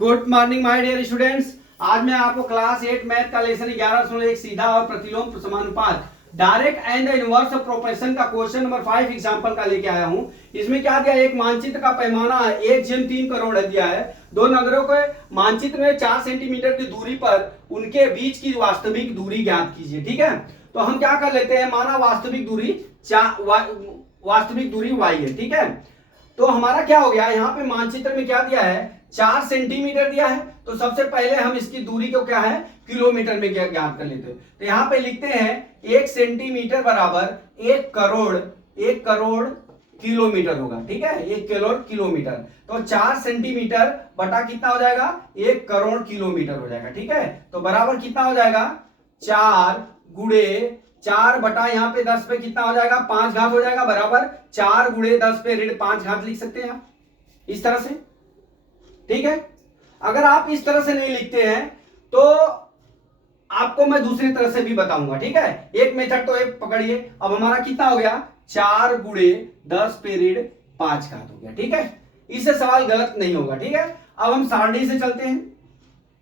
Good morning my dear students. आज मैं आपको क्लास 8 मैथ का लेसन 11.1 सीधा और प्रतिलोम समानुपात direct and the inverse of proportion का क्वेश्चन नंबर 5 एग्जांपल का लेके आया हूं। इसमें क्या दिया, एक मानचित्र का पैमाना 1/3 करोड़ दिया है। दो नगरों के मानचित्र में 4 सेंटीमीटर की दूरी पर उनके बीच की वास्तविक दूरी ज्ञात कीजिए। ठीक है, तो हम क्या कर लेते हैं, माना वास्तविक दूरी y है। ठीक है, तो हमारा क्या हो गया, यहाँ पे मानचित्र में क्या दिया है, 4 सेंटीमीटर दिया है। तो सबसे पहले हम इसकी दूरी को क्या है, किलोमीटर में ज्ञात कर लेते हैं। तो यहाँ पे लिखते हैं 1 सेंटीमीटर बराबर 1 करोड़ किलोमीटर होगा। ठीक है, 1 करोड़ किलोमीटर। तो 4 सेंटीमीटर बटा कितना हो जाएगा, 1 करोड़ किलोमीटर हो जाएगा। ठीक है, तो बराबर कितना हो जाएगा, 4 गुणे 4 बटा यहाँ पे 10 पे कितना हो जाएगा, 5 घात हो जाएगा, बराबर 4 गुणे 10 पे ऋण 5 घात लिख सकते हैं आप इस तरह से। ठीक है, अगर आप इस तरह से नहीं लिखते हैं तो आपको मैं दूसरी तरह से भी बताऊंगा। ठीक है, एक मेथड तो एक पकड़िए। अब हमारा कितना हो गया, 4 गुणे 10 पे ऋण 5 घात हो गया। ठीक है, इससे सवाल गलत नहीं होगा। ठीक है, अब हम सारणी से चलते हैं।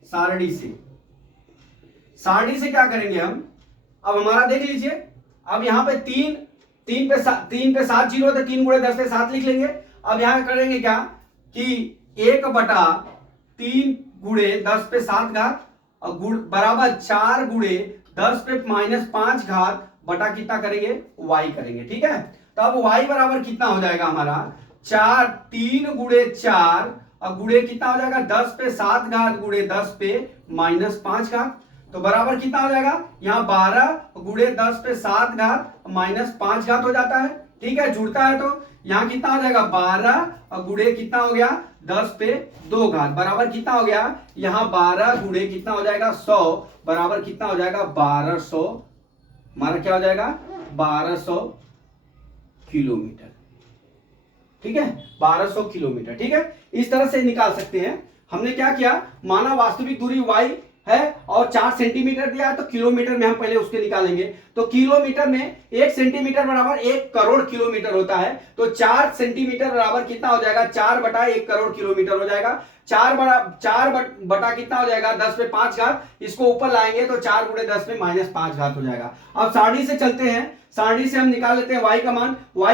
सारणी से क्या करेंगे हम, अब हमारा देख लीजिए, अब यहाँ पे 3 पे 7 जीरो थे, 3 गुणे 10 पे 7 लिख लेंगे। अब यहाँ करेंगे क्या कि 1 बटा 3 गुणे 10 पे 7 घात और बराबर 4 गुणे 10 पे -5 घात बटा कितना करेंगे, y करेंगे। ठीक है, तो अब y बराबर कितना हो जाएगा हमारा, 3 गुणे 4 और गुणे कितना हो जाएगा, 10 पे 7 घात गुणे 10 पे -5 घात। तो बराबर कितना हो जाएगा, यहाँ 12 गुणे 10 पे 7 घात -5 घात हो जाता है। ठीक है, जुड़ता है तो यहाँ कितना हो जाएगा, 12 और गुणे कितना हो गया, 10 पे 2 घात बराबर कितना हो गया, यहाँ 12 गुणे कितना हो जाएगा, 100 बराबर कितना हो जाएगा, 1200। हमारा क्या हो जाएगा, 1200 किलोमीटर। ठीक है, 1200 किलोमीटर। ठीक है, इस तरह से निकाल सकते हैं। हमने क्या किया, माना वास्तविक दूरी y है और 4 सेंटीमीटर दिया है, तो किलोमीटर में हम पहले उसके निकालेंगे। तो किलोमीटर में 1 सेंटीमीटर बराबर 1 करोड़ किलोमीटर होता है। तो 4 सेंटीमीटर बराबर कितना हो जाएगा, 4 बटा 1 करोड़ किलोमीटर हो जाएगा। 4 बटा कितना हो जाएगा, 10 पे 5 घात, इसको ऊपर लाएंगे तो 4 गुणे 10 पे -5 घात हो जाएगा। अब सारणी से चलते हैं। सारणी से हम निकाल लेते हैं y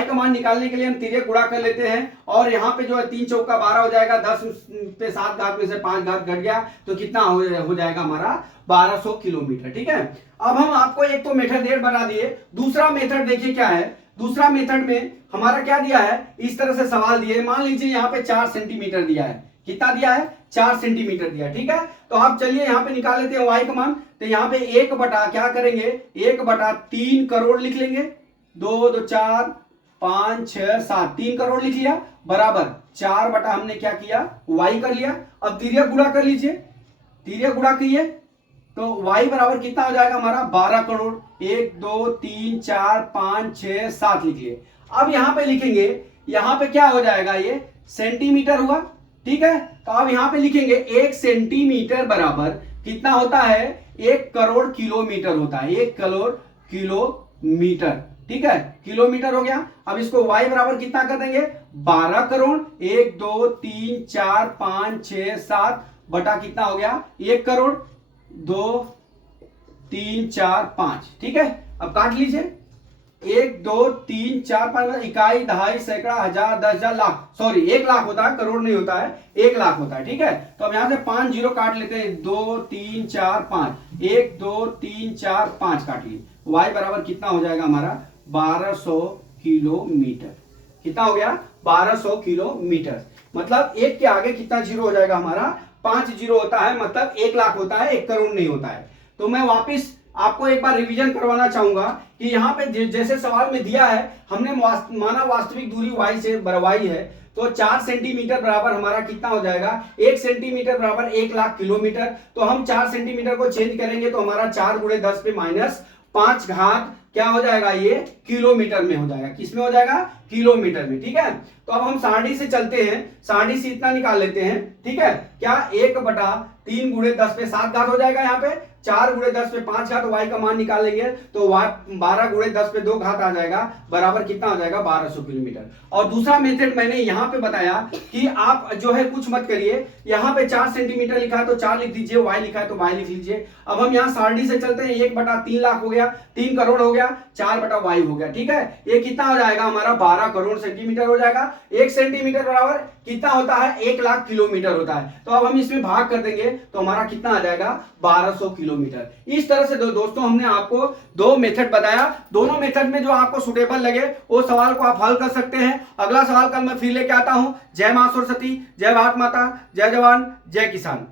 का मान निकालने के लिए हम तिर्यक गुणा कर लेते हैं। और यहाँ पे जो है 3 चौका 12 हो जाएगा, 10 पे 7 घात में से 5 घात घट गया तो कितना हो जाएगा हमारा, 1200 किलोमीटर। ठीक है, अब हम आपको एक तो मेथड डेट बना दिए, दूसरा मेथड देखिए क्या है। दूसरा मेथड में हमारा क्या दिया है, इस तरह से सवाल दिए। मान लीजिए यहाँ पे 4 सेंटीमीटर दिया है, कितना दिया है, 4 सेंटीमीटर दिया। ठीक है, तो आप चलिए यहाँ पे निकाल लेते हैं y का मान। तो यहाँ पे 1 बटा क्या करेंगे, 1 बटा 3 करोड़ लिख लेंगे। 2 2 4 5 6 7 3 करोड़ लिख लिया, बराबर 4 बटा हमने क्या किया, y कर लिया। अब तिर्यक गुणा कर लीजिए, तिर्यक गुणा करिए तो y बराबर कितना हो जाएगा हमारा, 12 करोड़। 1 2 3 4 5 6 7 लिख लिए। अब यहाँ पे लिखेंगे, यहाँ पे क्या हो जाएगा, ये सेंटीमीटर हुआ। ठीक है, तो अब यहां पे लिखेंगे 1 सेंटीमीटर बराबर कितना होता है, 1 करोड़ किलोमीटर होता है, 1 करोड़ किलोमीटर। ठीक है, किलोमीटर हो गया। अब इसको y बराबर कितना कर देंगे, 12 करोड़। 1 2 3 4 5 6 7 बटा कितना हो गया, 1 करोड़। 2 3 4 5। ठीक है, अब काट लीजिए। 1 2 3 4 5 इकाई, दहाई, सैकड़ा, हजार, 10,000, लाख, सॉरी 1 लाख होता है, करोड़ नहीं होता है, 1 लाख होता है। ठीक है, तो अब यहां से 5 जीरो काट लेते हैं। 2 3 4 5, 1 2 3 4 5 काट लिए। y बराबर कितना हो जाएगा हमारा, 1200 किलोमीटर। कितना हो गया, 1200 किलोमीटर। मतलब 1 के आगे कितना जीरो हो जाएगा हमारा, 5 जीरो होता है, मतलब 1 लाख होता है, 1 करोड़ नहीं होता है। तो मैं वापिस आपको एक बार रिवीजन करवाना चाहूंगा कि यहाँ पे जैसे सवाल में दिया है, हमने माना वास्तविक दूरी y से बराबर है, तो 4 सेंटीमीटर बराबर हमारा कितना हो जाएगा, 1 सेंटीमीटर बराबर 1 लाख किलोमीटर। तो हम 4 सेंटीमीटर को चेंज करेंगे तो हमारा 4 गुणे 10 पे -5 घात क्या हो जाएगा, ये किलोमीटर में हो जाएगा। किस में हो जाएगा, किलोमीटर में। ठीक है, तो अब हम सारणी से चलते हैं, सारणी से इतना निकाल लेते हैं। ठीक है, क्या 1/3 गुणे 10 पे 7 घात हो जाएगा, यहाँ पे 4 गुणे 10 पे 5 घात, y का मान निकाल लेंगे तो 12 गुणे 10 पे 2 घात आ जाएगा, बराबर कितना हो जाएगा, 1200 किलोमीटर। और दूसरा मेथड मैंने यहाँ पे बताया कि आप जो है कुछ मत करिए, यहाँ पे 4 सेंटीमीटर लिखा है तो 4 लिख दीजिए, y लिखा है तो y लिख लीजिए। अब हम यहाँ सारणी से चलते हैं, 1/3 लाख हो गया, 3 करोड़ हो गया, 4/y हो गया। ठीक है, ये कितना हो जाएगा हमारा, 12 करोड़ सेंटीमीटर हो जाएगा। 1 सेंटीमीटर बराबर कितना होता है, 1 लाख किलोमीटर होता है। तो अब हम इसमें भाग कर देंगे तो हमारा कितना आ जाएगा, 1200 किलोमीटर। इस तरह से दोस्तों हमने आपको 2 मेथड बताया। दोनों मेथड में जो आपको सुटेबल लगे वो सवाल को आप हल कर सकते हैं। अगला सवाल कल मैं फिर लेके आता हूं। जय मां सरस्वती, जय भारत माता, जय जवान, जय किसान।